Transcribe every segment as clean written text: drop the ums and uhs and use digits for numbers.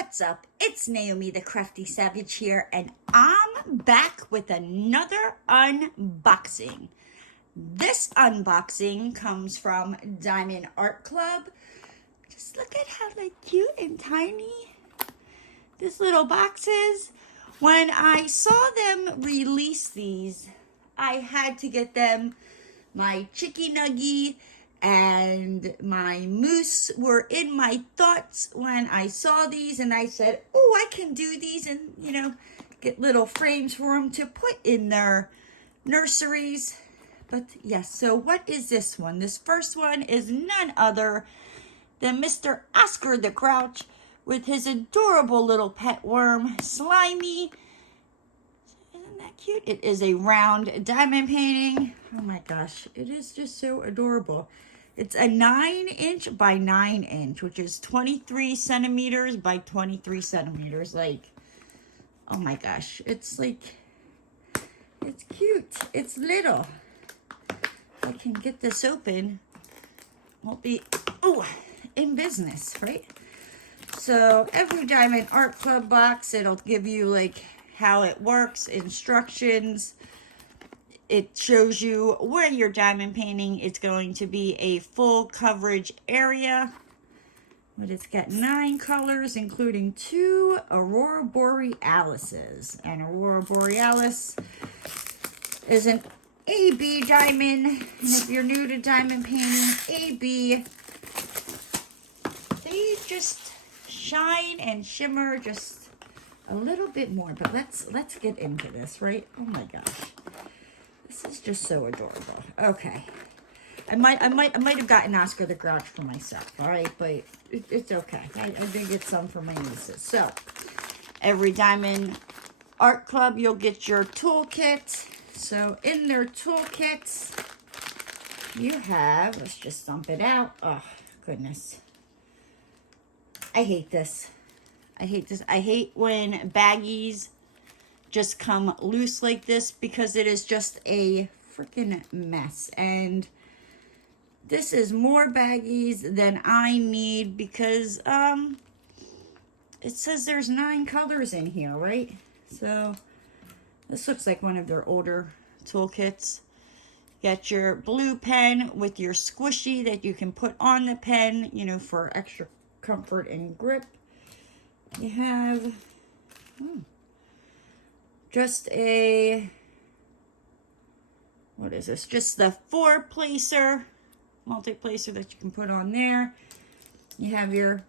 What's up? It's Naomi the Crafty Savage here, and I'm back with another unboxing. This unboxing comes from Diamond Art Club. Just look at how cute and tiny this little box is. When I saw them release these, I had to get them. My Chicky Nuggy and my moose were in my thoughts when I saw these, and I said, oh, I can do these and, get little frames for them to put in their nurseries. But yes, so what is this one? This first one is none other than Mr. Oscar the Grouch with his adorable little pet worm, Slimy. Isn't that cute? It is a round diamond painting. Oh my gosh, it is just so adorable. It's a 9" by 9", which is 23 centimeters by 23 centimeters. Oh my gosh, it's cute. It's little. If I can get this open, won't be, in business, right? So every Diamond Art Club box, it'll give you how it works, instructions. It shows you where your diamond painting is going to be a full coverage area. But it's got 9 colors, including 2 Aurora Borealises. And Aurora Borealis is an AB diamond. And if you're new to diamond painting, AB, they just shine and shimmer just a little bit more. But let's get into this, right? Oh my gosh. This is just so adorable. Okay. I might have gotten Oscar the Grouch for myself, all right? But it's okay. I did get some for my nieces. So, every Diamond Art Club, you'll get your toolkit. So, in their toolkits, you have, let's just dump it out. Oh, goodness. I hate this. I hate this. I hate when baggies just come loose like this, because it is just a freaking mess. And this is more baggies than I need, because it says there's 9 colors in here, right? So this looks like one of their older toolkits. You got your blue pen with your squishy that you can put on the pen, for extra comfort and grip. You have just a, what is this? Just the 4-placer, multi-placer that you can put on there. You have your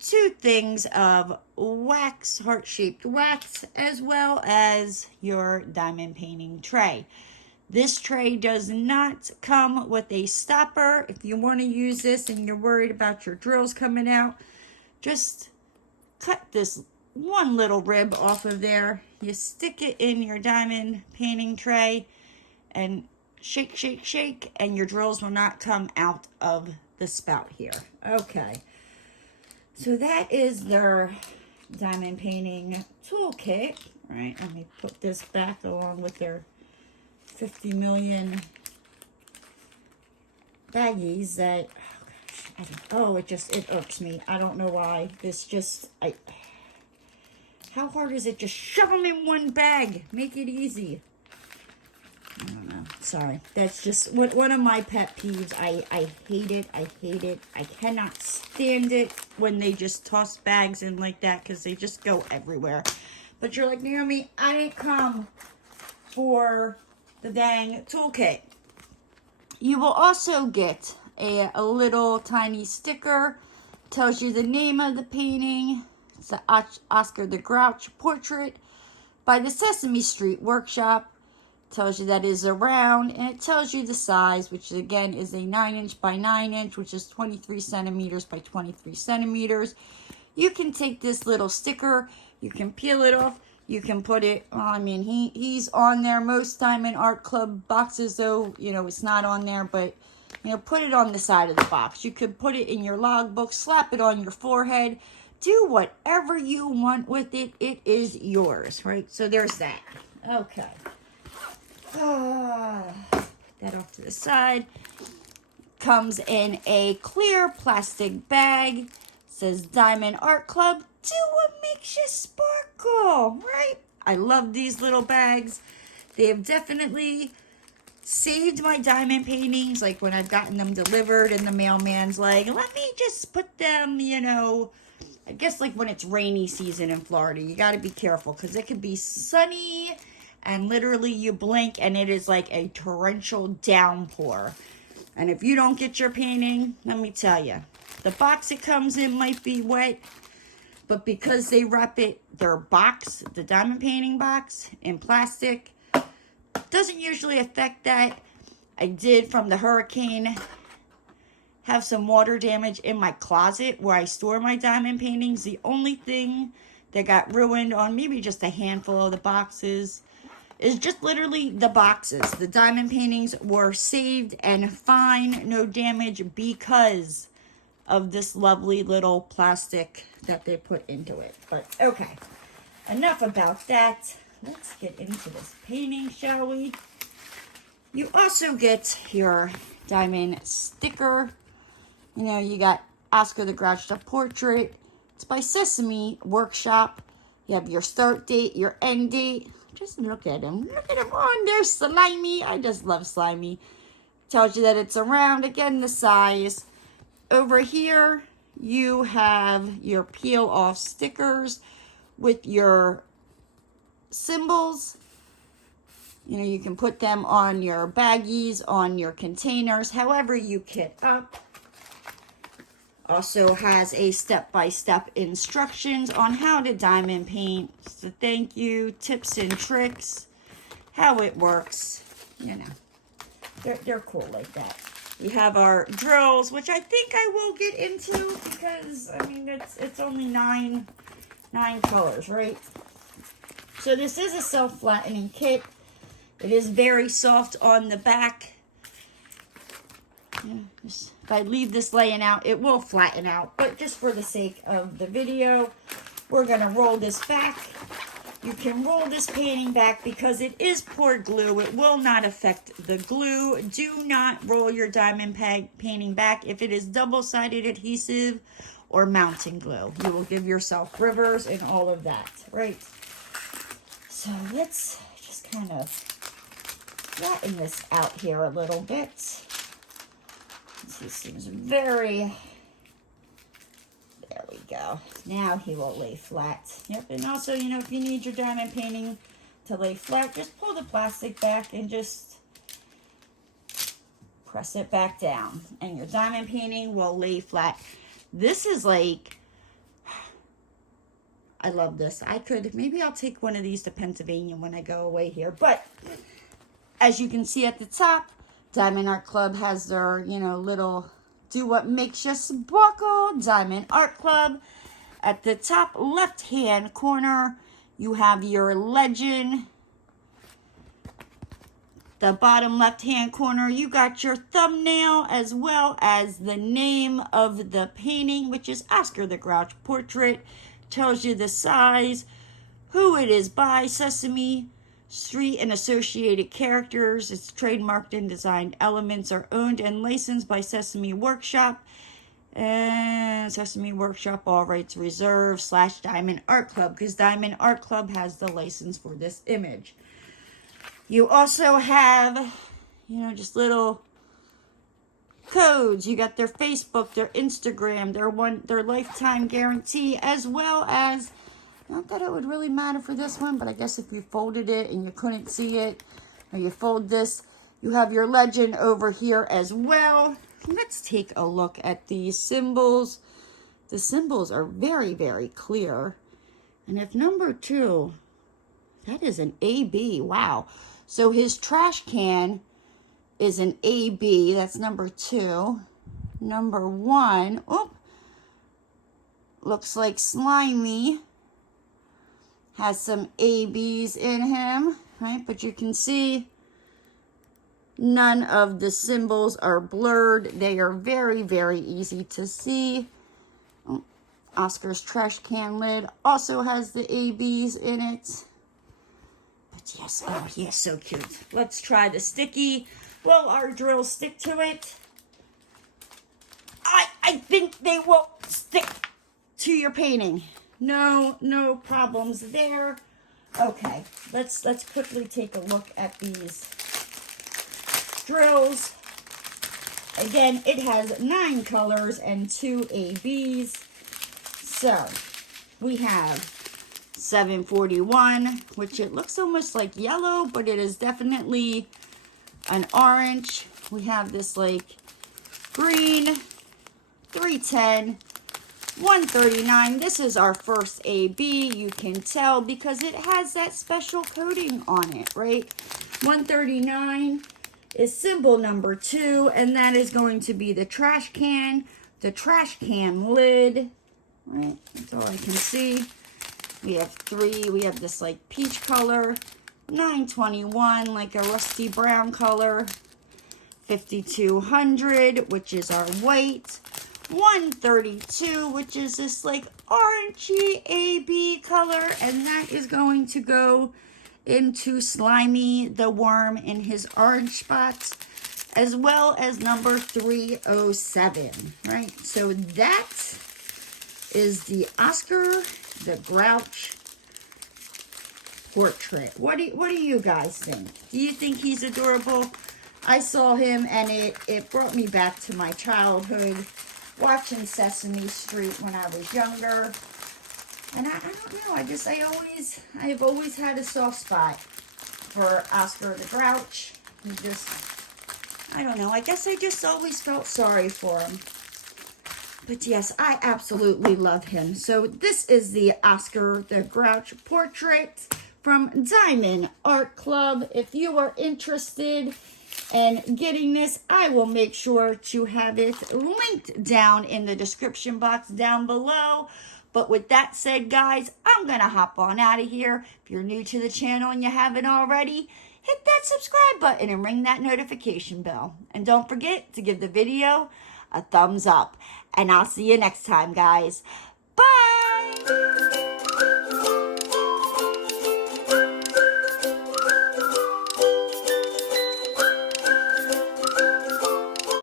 2 things of wax, heart-shaped wax, as well as your diamond painting tray. This tray does not come with a stopper. If you want to use this and you're worried about your drills coming out, just cut this one little rib off of there. You stick it in your diamond painting tray and shake, shake, shake, and your drills will not come out of the spout here. Okay, so that is their diamond painting toolkit. Right, let me put this back along with their 50 million baggies that, it irks me. I don't know why. How hard is it? Just shove them in one bag. Make it easy. I don't know. Sorry. That's just one of my pet peeves. I hate it. I hate it. I cannot stand it when they just toss bags in like that, because they just go everywhere. But you're like, Naomi, I didn't come for the dang toolkit. You will also get a little tiny sticker. Tells you the name of the painting. It's the Oscar the Grouch portrait by the Sesame Street Workshop. Tells you that it is a round, and it tells you the size, which again is a 9" by 9", which is 23 centimeters by 23 centimeters. You can take this little sticker, you can peel it off, you can put it, he's on there. Most Diamond Art Club boxes, though, it's not on there, but put it on the side of the box. You could put it in your logbook, slap it on your forehead. Do whatever you want with it. It is yours, right? So there's that. Okay. That off to the side. Comes in a clear plastic bag. It says Diamond Art Club do what makes you sparkle, right? I love these little bags. They have definitely saved my diamond paintings, like when I've gotten them delivered and the mailman's like, let me just put them, you know, I guess like when it's rainy season in Florida, you got to be careful because it could be sunny and literally you blink and it is like a torrential downpour. And if you don't get your painting, let me tell you, the box it comes in might be wet, but because they wrap it, their box, the diamond painting box, in plastic, doesn't usually affect that. I did, from the hurricane, have some water damage in my closet where I store my diamond paintings. The only thing that got ruined on maybe just a handful of the boxes is just literally the boxes. The diamond paintings were saved and fine, no damage, because of this lovely little plastic that they put into it. But okay, enough about that. Let's get into this painting, shall we? You also get your diamond sticker. You know, you got Oscar the Grouch, the portrait. It's by Sesame Workshop. You have your start date, your end date. Just look at him. Look at him. Oh, and there's Slimy. I just love Slimy. Tells you that it's around. Again, the size. Over here, you have your peel-off stickers with your symbols. You know, you can put them on your baggies, on your containers, however you kit up. Also has a step-by-step instructions on how to diamond paint. So thank you, tips and tricks, how it works. You know, they're cool like that. We have our drills, which I think I will get into because, I mean, it's only nine colors, right? So this is a self-flattening kit. It is very soft on the back. Yeah, if I leave this laying out, it will flatten out. But just for the sake of the video, we're going to roll this back. You can roll this painting back because it is poured glue. It will not affect the glue. Do not roll your diamond painting back if it is double-sided adhesive or mounting glue. You will give yourself rivers and all of that, right? So let's just kind of flatten this out here a little bit. This seems very... There we go. Now he will lay flat. Yep, and also, you know, if you need your diamond painting to lay flat, just pull the plastic back and just press it back down. And your diamond painting will lay flat. This is like... I love this. Maybe I'll take one of these to Pennsylvania when I go away here. But, as you can see at the top, Diamond Art Club has their, you know, little do what makes you sparkle Diamond Art Club. At the top left-hand corner, you have your legend. The bottom left-hand corner, you got your thumbnail as well as the name of the painting, which is Oscar the Grouch Portrait. Tells you the size, who it is by, Sesame Street and associated characters. Its trademarked and designed elements are owned and licensed by Sesame Workshop. And Sesame Workshop, all rights reserved, / Diamond Art Club, because Diamond Art Club has the license for this image. You also have, you know, just little codes. You got their Facebook, their Instagram, their lifetime guarantee, as well as, not that it would really matter for this one, but I guess if you folded it and you couldn't see it, or you fold this, you have your legend over here as well. Let's take a look at these symbols. The symbols are very, very clear. And if number 2, that is an AB. Wow. So his trash can is an AB. That's number 2. Number 1, looks like Slimy. Has some ABs in him, right? But you can see none of the symbols are blurred. They are very, very easy to see. Oscar's trash can lid also has the ABs in it. But yes, oh yes, so cute. Let's try the sticky. Will our drills stick to it? I think they will stick to your painting. No problems there. Okay, let's quickly take a look at these drills. Again, it has 9 colors and 2 ABs. So, we have 741, which it looks almost like yellow, but it is definitely an orange. We have this like green, 310, 139. This is our first AB. You can tell because it has that special coating on it, right? 139 is symbol number 2, and that is going to be the trash can lid, right? That's all I can see. We have 3. We have this like peach color, 921, like a rusty brown color, 5200, which is our white, 132, which is this like orangey AB color, and that is going to go into Slimy the worm in his orange spots, as well as number 307, right? So that is the Oscar the Grouch portrait. What do you guys think? Do you think he's adorable? I saw him and it brought me back to my childhood, watching Sesame Street when I was younger. And I don't know, I have always had a soft spot for Oscar the Grouch. He just, I don't know, I guess I just always felt sorry for him. But yes, I absolutely love him. So this is the Oscar the Grouch portrait from Diamond Art Club. If you are interested in getting this, I will make sure to have it linked down in the description box down below. But with that said, guys, I'm going to hop on out of here. If you're new to the channel and you haven't already, hit that subscribe button and ring that notification bell. And don't forget to give the video a thumbs up. And I'll see you next time, guys.